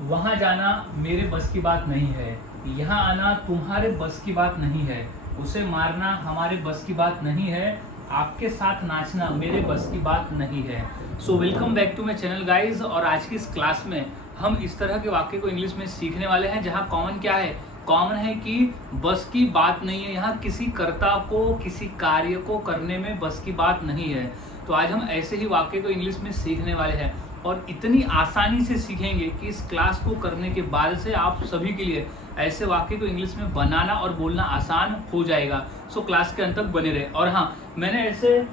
वहाँ जाना मेरे बस की बात नहीं है, यहाँ आना तुम्हारे बस की बात नहीं है, उसे मारना हमारे बस की बात नहीं है, आपके साथ नाचना मेरे बस की बात नहीं है। So welcome back to my channel guys. और आज की इस क्लास में हम इस तरह के वाक्य को इंग्लिश में सीखने वाले हैं जहाँ कॉमन क्या है, कॉमन है कि बस की बात नहीं है, यहाँ किसी कर्ता को किसी कार्य को करने में बस की बात नहीं है। तो आज हम ऐसे ही वाक्य को इंग्लिश में सीखने वाले हैं और इतनी आसानी से सीखेंगे कि इस क्लास को करने के बाद से आप सभी के लिए ऐसे वाक्य को इंग्लिश में बनाना और बोलना आसान हो जाएगा। सो क्लास के अंत तक बने रहे। और हाँ, मैंने ऐसे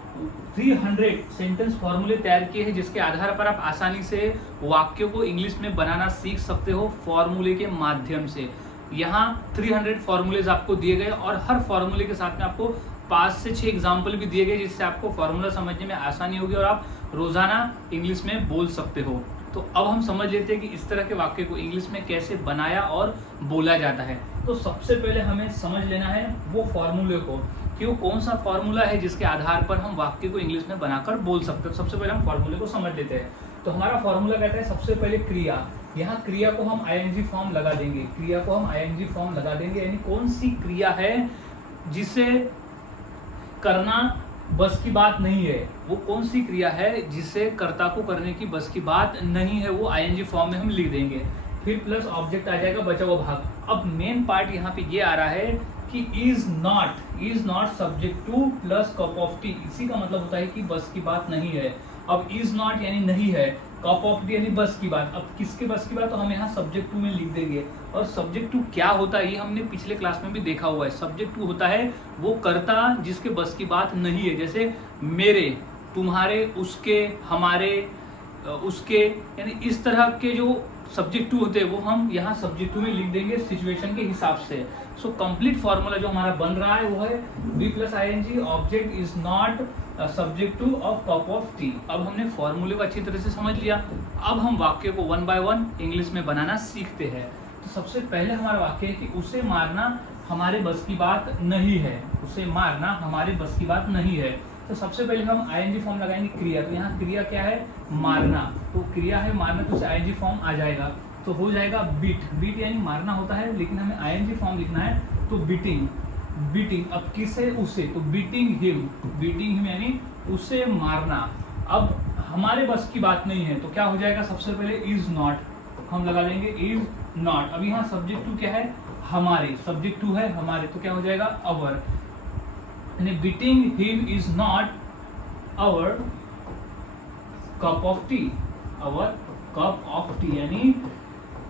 300 सेंटेंस फॉर्मूले तैयार किए हैं जिसके आधार पर आप आसानी से वाक्यों को इंग्लिश में बनाना सीख सकते हो फॉर्मूले के माध्यम से। यहाँ 300 फॉर्मूलेज आपको दिए गए और हर फॉर्मूले के साथ में आपको 5 से 6 एग्जाम्पल भी दिए गए जिससे आपको फॉर्मूला समझने में आसानी होगी और आप रोजाना इंग्लिश में बोल सकते हो। तो अब हम समझ लेते हैं कि इस तरह के वाक्य को इंग्लिश में कैसे बनाया और बोला जाता है। तो सबसे पहले हमें समझ लेना है वो फॉर्मूले को कि वो कौन सा फॉर्मूला है जिसके आधार पर हम वाक्य को इंग्लिश में बनाकर बोल सकते हैं। सबसे पहले हम फॉर्मूले को समझ लेते हैं। तो हमारा फॉर्मूला कहता है सबसे पहले क्रिया। यहाँ क्रिया को हम आईएनजी फॉर्म लगा देंगे, क्रिया को हम आईएनजी फॉर्म लगा देंगे, यानी कौन सी क्रिया है जिसे करना बस की बात नहीं है, वो कौन सी क्रिया है जिसे कर्ता को करने की बस की बात नहीं है, वो आईएनजी फॉर्म में हम लिख देंगे। फिर प्लस ऑब्जेक्ट आ जाएगा बचा हुआ भाग। अब मेन पार्ट यहाँ पे ये आ रहा है कि is not subject two plus cup of T. इसी का मतलब होता है कि बस की बात नहीं है। अब इज नॉट यानी नहीं है, कप ऑफ टी यानी बस की बात। अब किसके बस की बात, तो हम यहाँ सब्जेक्ट टू में लिख देंगे। और सब्जेक्ट टू क्या होता है ये हमने पिछले क्लास में भी देखा हुआ है। सब्जेक्ट टू होता है वो कर्ता जिसके बस की बात नहीं है, जैसे मेरे, तुम्हारे, उसके, हमारे, उसके, यानी इस तरह के जो सब्जेक्ट टू होते हैं वो हम यहाँ सब्जेक्ट टू में लिख देंगे सिचुएशन के हिसाब से। सो कंप्लीट फॉर्मूला जो हमारा बन रहा है वो है B plus I N G, object is not subject to of cup of tea. अब हमने फॉर्मूले को अच्छी तरह से समझ लिया। अब हम वाक्य को 1 बाय 1 इंग्लिश में बनाना सीखते हैं। तो सबसे पहले हमारा वाक्य है कि उसे मारना हमारे बस की बात नहीं है, उसे मारना हमारे बस की बात नहीं है। तो सबसे पहले हम आईएनजी फॉर्म लगाएंगे क्रिया। तो यहाँ क्रिया क्या है, मारना। तो क्रिया है मारना, तो उसे आईएनजी फॉर्म आ जाएगा। तो हो जाएगा बीट। बीट यानी मारना होता है लेकिन हमें आईएनजी फॉर्म लिखना है, तो बीटिंग। बीटिंग अब किसे, उसे, तो बीटिंग हिम यानी उसे मारना। अब हमारे बस की बात नहीं है तो क्या हो जाएगा, सबसे पहले इज नॉट हम लगा देंगे, इज नॉट। अब यहाँ सब्जेक्ट टू क्या है, हमारे, सब्जेक्ट टू है हमारे, तो क्या हो जाएगा अवर। Beating him is not our cup of tea, our cup of tea यानी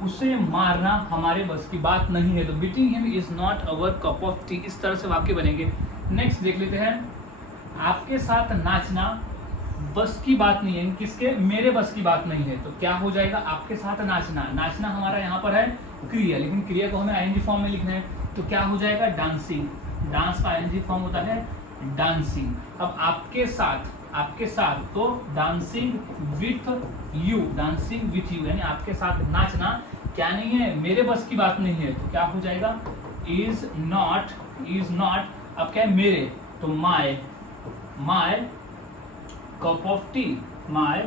उसे मारना हमारे बस की बात नहीं है। तो beating him is not our cup of tea, इस तरह से वाक्य बनेंगे। नेक्स्ट देख लेते हैं, आपके साथ नाचना बस की बात नहीं है, किसके, मेरे बस की बात नहीं है। तो क्या हो जाएगा, आपके साथ नाचना। नाचना हमारा यहाँ पर है क्रिया, लेकिन क्रिया को हमें आईएनजी फॉर्म में लिखना है। तो क्या हो जाएगा, डांसिंग। डांस का आईएनजी फॉर्म होता है डांसिंग। अब आपके साथ तो dancing with you, dancing with you यानी आपके साथ नाचना क्या नहीं है, मेरे बस की बात नहीं है। तो क्या हो जाएगा, इज नॉट। अब क्या है, मेरे, तो my cup of T, my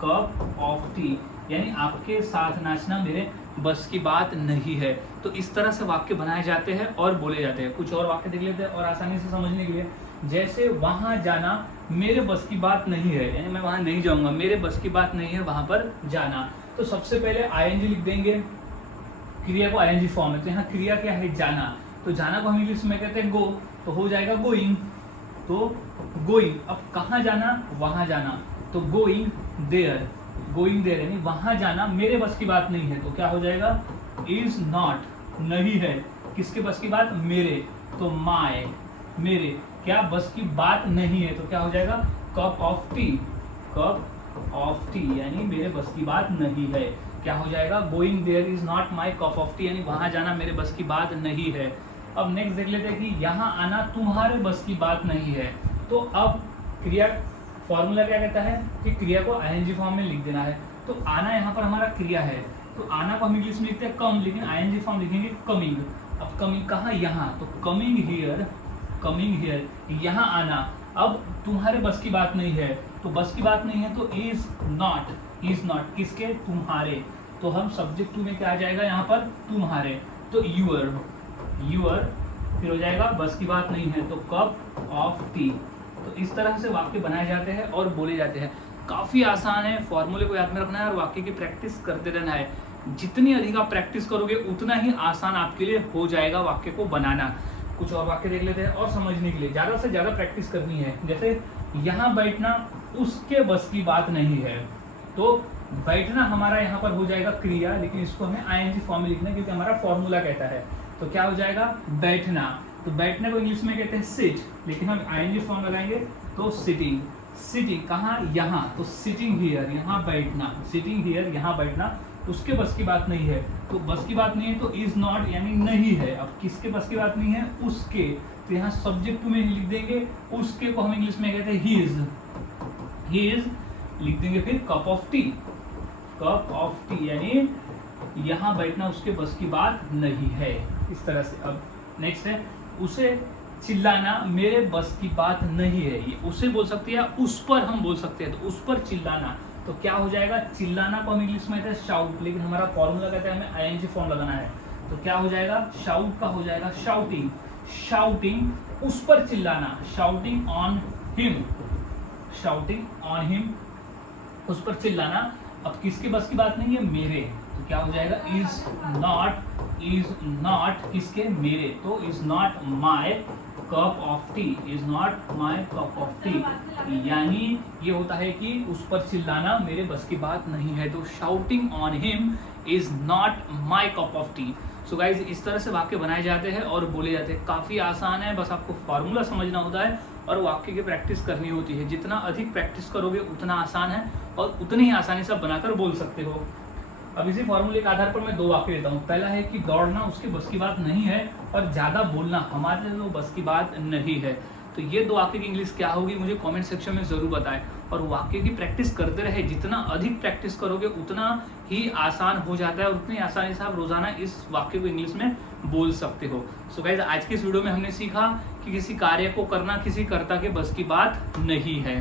cup of tea यानी आपके साथ नाचना मेरे बस की बात नहीं है। तो इस तरह से वाक्य बनाए जाते हैं और बोले जाते हैं। कुछ और वाक्य देख लेते हैं और आसानी से समझने के लिए, जैसे वहां जाना मेरे बस की बात नहीं है, यानी मैं वहां नहीं जाऊंगा, मेरे बस की बात नहीं है वहां पर जाना। तो सबसे पहले आईएनजी लिख देंगे, क्रिया को आईएनजी फॉर्म है। तो यहाँ क्रिया क्या है, जाना। तो जाना को हम इंग्लिश में कहते हैं गो, तो हो जाएगा गोइंग। तो गोइंग, अब कहाँ जाना, वहां जाना, तो गोइंग देयर यानी वहां जाना मेरे बस की बात नहीं है। तो क्या हो जाएगा, इज नॉट नहीं है, किसके बस की बात, मेरे, तो माय, मेरे क्या बस की बात नहीं है। तो क्या हो जाएगा, कप ऑफ टी यानी मेरे बस की बात नहीं है। क्या हो जाएगा, going there is not my cup of tea यानी वहां जाना मेरे बस की बात नहीं है। अब नेक्स्ट देख लेते हैं कि यहाँ आना तुम्हारे बस की बात नहीं है। तो अब क्रिया फॉर्मूला क्या कहता है कि क्रिया को आईएनजी फॉर्म में लिख देना है। तो आना यहाँ पर हमारा क्रिया है, तो आना को हम इंग्लिश में लिखते हैं कम, लेकिन आईएनजी फॉर्म लिखेंगे कमिंग। अब कमिंग कहाँ, यहाँ, तो कमिंग हियर यहाँ आना। अब तुम्हारे बस की बात नहीं है, तो बस की बात नहीं है तो इज नॉट किसके, तुम्हारे, तो हम सब्जेक्ट टू में क्या आ जाएगा यहाँ पर, तुम्हारे, तो यूअर, फिर हो जाएगा बस की बात नहीं है तो कप ऑफ टी। तो इस तरह से वाक्य बनाए जाते हैं और बोले जाते हैं। काफ़ी आसान है, फॉर्मूले को याद में रखना है और वाक्य की प्रैक्टिस करते रहना है। जितनी अधिक आप प्रैक्टिस करोगे उतना ही आसान आपके लिए हो जाएगा वाक्य को बनाना। कुछ और वाक्य देख लेते हैं और समझने के लिए ज़्यादा से ज़्यादा प्रैक्टिस करनी है। जैसे यहाँ बैठना उसके बस की बात नहीं है, तो बैठना हमारा यहाँ पर हो जाएगा क्रिया, लेकिन इसको हमें आईएनजी फॉर्म में लिखना है क्योंकि हमारा फॉर्मूला कहता है। तो क्या हो जाएगा, बैठना। तो बैठने को इंग्लिश में कहते हैं सिट, लेकिन हम आईएनजी फॉर्म लगाएंगे तो सिटिंग। सिटिंग कहाँ, यहाँ, तो सिटिंग हियर, यहाँ बैठना, सिटिंग हियर, यहाँ बैठना उसके बस की बात नहीं है। तो बस की बात नहीं है तो इज नॉट यानी नहीं है। अब किसके बस की बात नहीं है, उसके, तो यहाँ सब्जेक्ट में लिख देंगे उसके को हम इंग्लिश में कहते हैं ही इज लिख देंगे। फिर कप ऑफ टी यानी यहाँ बैठना उसके बस की बात नहीं है, इस तरह से। अब नेक्स्ट है, उसे चिल्लाना मेरे बस की बात नहीं है। ये उसे बोल सकते हैं या उस पर हम बोल सकते हैं। तो उस पर चिल्लाना तो क्या हो जाएगा, चिल्लाना को हम इंग्लिश में कहते हैं शाउट, लेकिन हमारा फॉर्मूला कहता है हमें आईएनजी फॉर्म लगाना है। तो क्या हो जाएगा, शाउट का हो जाएगा शाउटिंग उस पर चिल्लाना, शाउटिंग ऑन हिम उस पर चिल्लाना। अब किसके बस की बात नहीं है, मेरे, तो क्या हो जाएगा, इज नॉट किसके, मेरे, तो is not my cup of T, is not my cup of tea, यानी ये होता है कि उस पर चिल्लाना मेरे बस की बात नहीं है। तो shouting on him is not my cup of T. So guys इस तरह से वाक्य बनाए जाते हैं और बोले जाते हैं। काफ़ी आसान है, बस आपको फॉर्मूला समझना होता है और वाक्य की प्रैक्टिस करनी होती है। जितना अधिक प्रैक्टिस करोगे उतना आसान है और उतनी ही आसानी से बनाकर बोल सकते हो। अब इसी फॉर्मूले के आधार पर मैं दो वाक्य देता हूँ। पहला है कि दौड़ना उसके बस की बात नहीं है और ज़्यादा बोलना हमारे लिए बस की बात नहीं है। तो ये दो वाक्य की इंग्लिश क्या होगी मुझे कमेंट सेक्शन में ज़रूर बताएं और वाक्य की प्रैक्टिस करते रहे। जितना अधिक प्रैक्टिस करोगे उतना ही आसान हो जाता है और उतनी आसानी से आप रोज़ाना इस वाक्य को इंग्लिश में बोल सकते हो। सो गाइस आज की इस वीडियो में हमने सीखा कि किसी कार्य को करना किसी कर्ता के बस की बात नहीं है।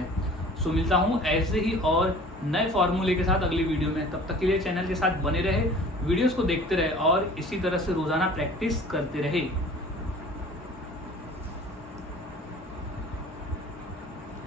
सो मिलता हूँ ऐसे ही और नए फॉर्मूले के साथ अगली वीडियो में। तब तक के लिए चैनल के साथ बने रहे, वीडियोस को देखते रहे और इसी तरह से रोज़ाना प्रैक्टिस करते रहे।